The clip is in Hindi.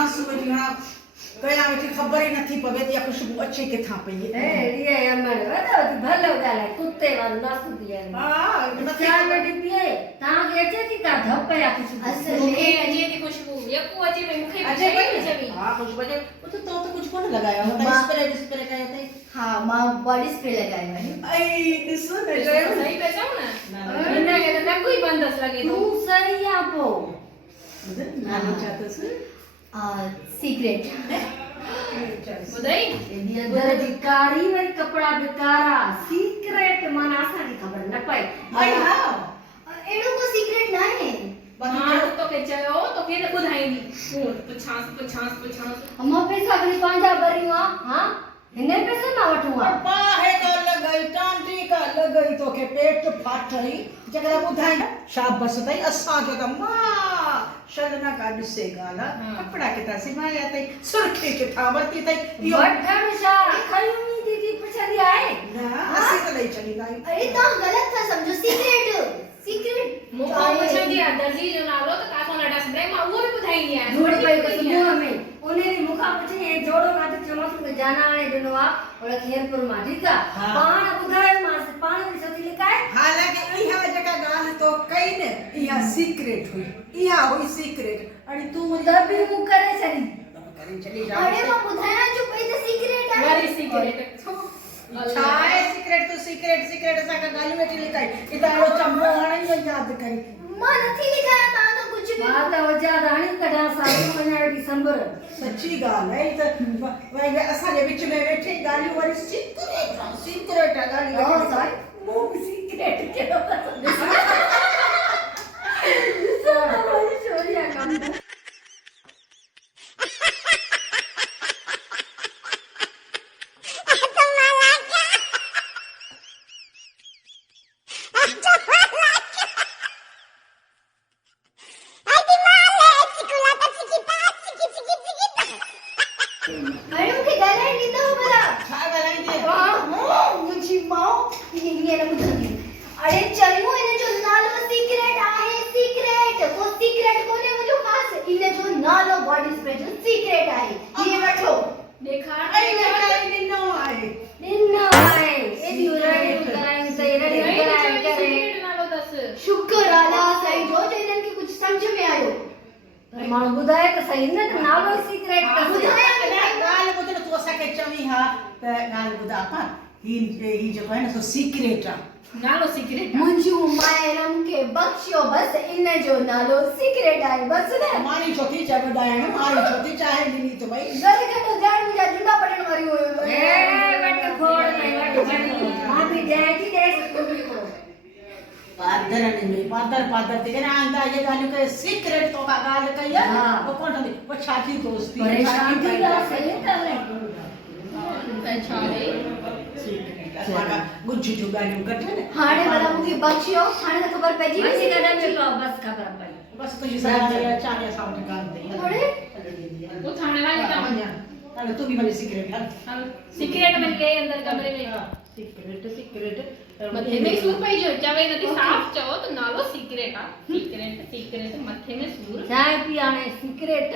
नासू वठी घणा कया वेठी ख़बर ही नथी पवे त खुशबू अचे किथां पई रीए अमर वदा भलो गाला कुत्ते वारो नासू दिया हां चार मिनट पिए ता के अचे थी ता धप या खुशबू असल में अजे थी खुशबू यको अचे पे मुखे अचे पई हां खुशबू अचे तो कुछ कोन लगाया हो त स्प्रे कया थई हां मां बॉडी स्प्रे लगाई वनी आई ॾिसो न चयो सही पे चओ ना हिन के त कोई बंदस लगे तो तू सही आ पो नालो छा तस सीक्रेट बुधाई ये अंदर जी कारी वर कपड़ा बेकारा सीक्रेट माना असा की खबर न पाई आई हां एडो को सीक्रेट ना है हां तो के चयो तो के बुधाईनी पुछास हम पैसा करी पांजा भरिवा हां इने पैसे ना वठुआ पाहे का लगई टांटी का लगई तो के पेट फाटई जकरा बुधाई शाबाश तई असा के त मां शलना का दिसे गाला कपड़ा के ता सिमाया तई सुरखी के था वर्ती तई वठण शा खयूनी दीदी पछली आए ना असी तो नहीं चली गई अरे तो गलत था समझो सीक्रेट मुको पूछ दिया दर्जी जो नालो तो का कोन अडस ब्रेक मा वो भी बुधाई नहीं है जोड़ पे के मुंह में उन्हें री मुखा पूछे ये जोड़ो का तो चमस के जाना आने दिनो आ और खेरपुर मा ठीक है पाण बुधाए मा से पाण भी सती लिखाए हालांकि इहा जका गाल तो कई ने इहा सीक्रेट हुई इहा हुई सीक्रेट अरे तू दबी मु करे चली चली जा अरे वो बुधाया जो पई तो सीक्रेट है वेरी सीक्रेट छाए सीक्रेट तो सीक्रेट सा का गाली बेटी लिखाई इता वो चंबो हाणे जो याद करी मां नथी लिखाया ता तो कुछ भी बात हो जा रानी कढा सारी मना दिसंबर सच्ची गाल है त वही असा के बीच में बैठे गाली वाली सीक्रेट गाली ओ साई वो सीक्रेट के छोरिया काम अरे मुके गले नी तो बोला छा गाली दे हां मुझी मां ये ना बुझी अरे चलियो इने जो नालो सीक्रेट आहे सीक्रेट वो सीक्रेट कोने मुझे खास इने जो नालो बॉडी स्प्रे जो सीक्रेट आहे ये वठो देखा अरे गाली दिनो आए एदी उराड़ी कराई तो रेडी कराई करे सीक्रेट नालो दस शुक्र आला सही जो इनन के कुछ समझ में आयो मां बुधाए तो सही न नालो सीक्रेट का गाल बुधन तो असा के चवी हा त गाल बुधा पा ही जो है ना सो सीक्रेट आ नालो सीक्रेट मुंजू मायरम के बख्शियो बस इने जो नालो सीक्रेट आहे बस ने मारी छोटी चाहे बुधाए ना मारी छोटी चाहे दिनी तो भाई जरे के तो जान मुझा जुंडा पटन मारी हो ए वट फोड़ नहीं वट मां भी जाए की दे सकतो भी को पादर ते कहना आंदा ये गाल के सीक्रेट तो का गाल कहिया वो कौन थी वो छाती दोस्ती परेशान थी ला सही कर ले छाड़े का गुज्जी जो गालियों कटे ने हाणे वाला मुके बख्शियो हाणे तो खबर पजी बस कदम में पाओ बस खबर पड़ी बस तो ये सारा चारिया साउंड गाल दे अरे वो थाने वाली का अरे तू भी मेरी सीक्रेट हम सीक्रेट में ले अंदर कमरे में सीक्रेट मथे में सूर पई जो चवे नदी साफ चवो तो नालो सीक्रेट आ सीक्रेट मथे में सूर चाय पियाने सीक्रेट